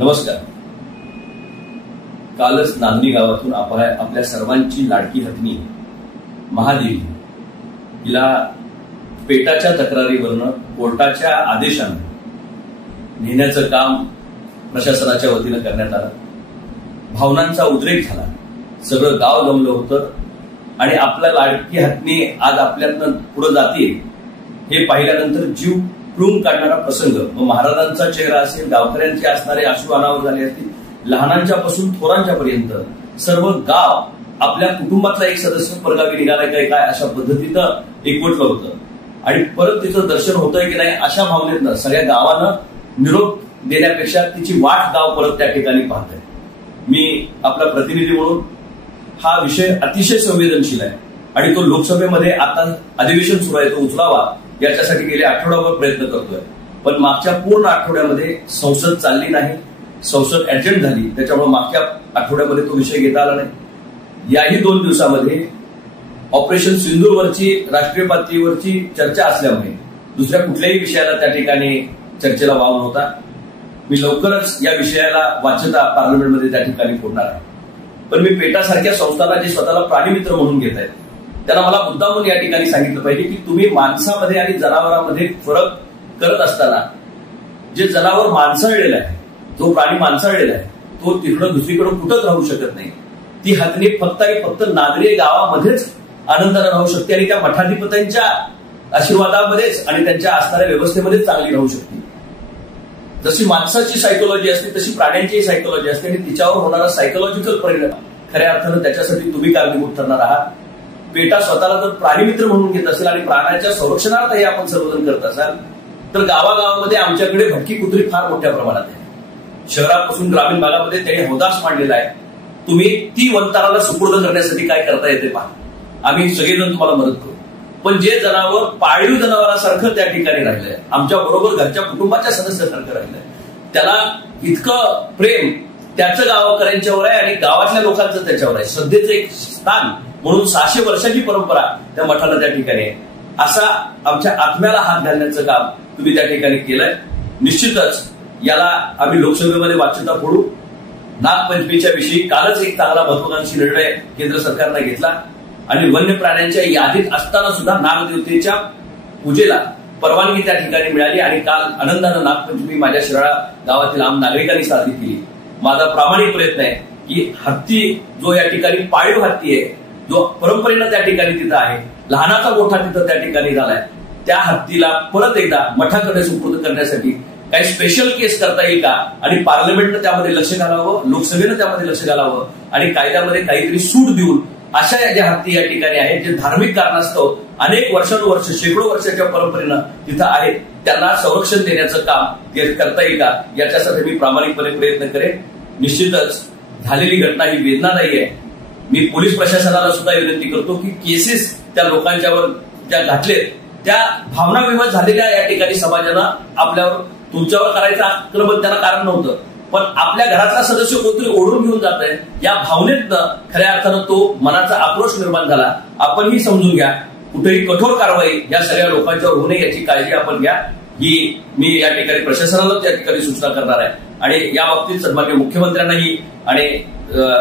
नमस्कार. कालच नांदणी गावातून आपल्या सर्वांची लाडकी हत्नी महादेवी हिला पेटाच्या तक्रारीवरनं कोर्टाच्या आदेशानं नेण्याचं काम प्रशासनाच्या वतीनं करण्यात आलं. भावनांचा उद्रेक झाला, सगळं गाव जमलं होतं आणि आपल्या लाडकी हत्नी आज आपल्यातनं पुढे जाते हे पाहिल्यानंतर जीव पिळून काढणारा प्रसंग. मग महाराजांचा चेहरा असेल, गावकऱ्यांचे असणारे अश्रू अनावर झाले असतील, लहानांच्या पासून थोरांच्या पर्यंत सर्व गाव आपल्या कुटुंबातला एक सदस्य परगावी निघालाय काय अशा पद्धतीनं एकवटलं होतं आणि परत तिचं दर्शन होतंय की नाही अशा भावनेतनं सगळ्या गावानं निरोप देण्यापेक्षा तिची वाट गाव परत त्या ठिकाणी पाहतंय. मी आपला प्रतिनिधी म्हणून हा विषय अतिशय संवेदनशील आहे आणि तो लोकसभेमध्ये आता अधिवेशन सुरू आहे तो उचलावा याच्यासाठी गेले आठवडाभर प्रयत्न करतोय. पण मागच्या पूर्ण आठवड्यामध्ये संसद चालली नाही, संसद ऍडजंट झाली, त्याच्यामुळे मागच्या आठवड्यामध्ये तो विषय घेता आला नाही. याही 2 दिवसामध्ये ऑपरेशन सिंदूरवरची राष्ट्रीय पातळीवरची चर्चा असल्यामुळे दुसऱ्या कुठल्याही विषयाला त्या ठिकाणी चर्चेला वाव नव्हता. मी लवकरच या विषयाला वाच्यता पार्लमेंटमध्ये त्या ठिकाणी फोडणार आहे. पण मी पेटासारख्या संस्थांना जे स्वतःला प्राणीमित्र म्हणून घेत आहेत त्यांना मला मुद्दामून या ठिकाणी सांगितलं पाहिजे की तुम्ही माणसामध्ये आणि जनावरांमध्ये फरक करत असताना जे जनावर माणसाळलेलं आहे, जो प्राणी माणसाळलेला आहे तो तिकडं दुसरीकडे कुठंच राहू शकत नाही. ती हत्नी फक्त आणि फक्त नागरी गावामध्येच आनंदाने राहू शकते आणि त्या मठाधिपत्यांच्या आशीर्वादामध्येच आणि त्यांच्या असणाऱ्या व्यवस्थेमध्येच चांगली राहू शकते. जशी माणसाची सायकोलॉजी असते तशी प्राण्यांची सायकोलॉजी असते आणि तिच्यावर होणारा सायकोलॉजिकल परिणाम खऱ्या अर्थानं त्याच्यासाठी तुम्ही कारणीभूत ठरणार आहात. पेटा स्वतःला जर प्राणीमित्र म्हणून घेत असेल आणि प्राण्याच्या संरक्षणार्थही आपण सर्वजण करत असाल तर गावागावामध्ये आमच्याकडे भटकी कुत्री फार मोठ्या प्रमाणात आहे. शहरापासून ग्रामीण भागामध्ये त्यांनी हौदास मांडलेला आहे. तुम्ही ती वंताराला सुपूर्द करण्यासाठी काय करता येते पहा. आम्ही सगळेजण तुम्हाला मदत करू. पण जे जनावर पाळीव जनावरासारखं त्या ठिकाणी राहिलंय, आमच्या बरोबर घरच्या कुटुंबाच्या सदस्यासारखं राहिलंय, त्याला इतकं प्रेम त्याचं गावकऱ्यांच्यावर आहे आणि गावातल्या लोकांचं त्याच्यावर आहे. श्रद्धेचं एक स्थान म्हणून 600 वर्षाची परंपरा त्या मठाला त्या ठिकाणी आहे. असा आमच्या आत्म्याला हात घालण्याचं काम तुम्ही त्या ठिकाणी केलंय. निश्चितच याला आम्ही लोकसभेमध्ये वाच्यता फोडू. नागपंचमीच्या विषयी कालच एक चांगला महत्वाकांक्षी निर्णय केंद्र सरकारनं घेतला आणि वन्य प्राण्यांच्या यादीत असताना सुद्धा नागदेवतेच्या पूजेला परवानगी त्या ठिकाणी मिळाली आणि काल आनंदानं नागपंचमी माझ्या शिराळा गावातील आम नागरिकांनी साजरी केली. माझा प्रामाणिक प्रयत्न आहे की हत्ती जो या ठिकाणी पाळीव हत्ती आहे, जो परंपरेनं त्या ठिकाणी तिथं आहे, लहानाचा मोठा तिथं त्या ठिकाणी झालाय, त्या हत्तीला परत एकदा मठाकडे सुपूर्द करण्यासाठी काही स्पेशल केस करता येईल का आणि पार्लमेंटनं त्यामध्ये लक्ष घालावं, लोकसभेनं त्यामध्ये लक्ष घालावं आणि कायद्यामध्ये काहीतरी सूट देऊन अशा ज्या हत्ती या ठिकाणी आहेत जे धार्मिक कारणास्तव अनेक वर्षानुवर्ष शेकडो वर्षाच्या परंपरेनं तिथं आहेत त्यांना संरक्षण देण्याचं काम करता येईल का याच्यासाठी मी प्रामाणिकपणे प्रयत्न करेन. निश्चितच झालेली घटना ही वेदनादायी आहे. मी पोलीस प्रशासनाला सुद्धा विनंती करतो की केसेस त्या लोकांच्यावर ज्या घातलेत त्या भावनाविवश झालेल्या या ठिकाणी समाजानं आपल्यावर तुमच्यावर करायचं आक्रमण त्यांना कारण नव्हतं, पण आपल्या घरातला सदस्य कोणतरी ओढून घेऊन जात आहे या भावनेतनं खऱ्या अर्थानं तो मनाचा आक्रोश निर्माण झाला. आपणही समजून घ्या, कुठेही कठोर कारवाई या सगळ्या लोकांच्यावर होऊ नये याची काळजी आपण घ्या. ही मी या ठिकाणी प्रशासनाला त्या ठिकाणी सूचना करणार आहे आणि या बाबतीत सन्मान्य मुख्यमंत्र्यांनाही आणि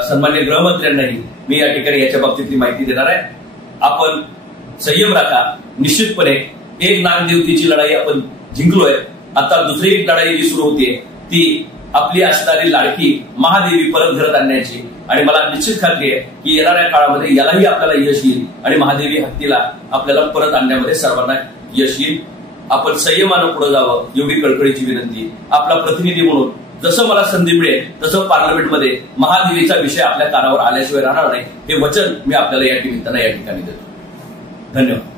सन्मान्य गृहमंत्र्यांनाही मी या ठिकाणी याच्या बाबतीतली माहिती देणार आहे. आपण संयम राखा. निश्चितपणे एक नागदेवतेची लढाई आपण जिंकलोय. आता दुसरी एक लढाई जी सुरू होतीये ती आपली असणारी लाडकी महादेवी परत घरात आणण्याची आणि मला निश्चित खात्री आहे की येणाऱ्या काळामध्ये यालाही आपल्याला यश येईल आणि महादेवी हत्तीला आपल्याला परत आणण्यामध्ये सर्वांना यश येईल. आपण संयमानं पुढे जावं एवढी कळकळीची विनंती. आपला प्रतिनिधी म्हणून जसं मला संधी मिळेल तसं पार्लमेंटमध्ये महादेवीचा विषय आपल्या कानावर आल्याशिवाय राहणार नाही हे वचन मी आपल्याला या निमित्तानं या ठिकाणी देतो. धन्यवाद.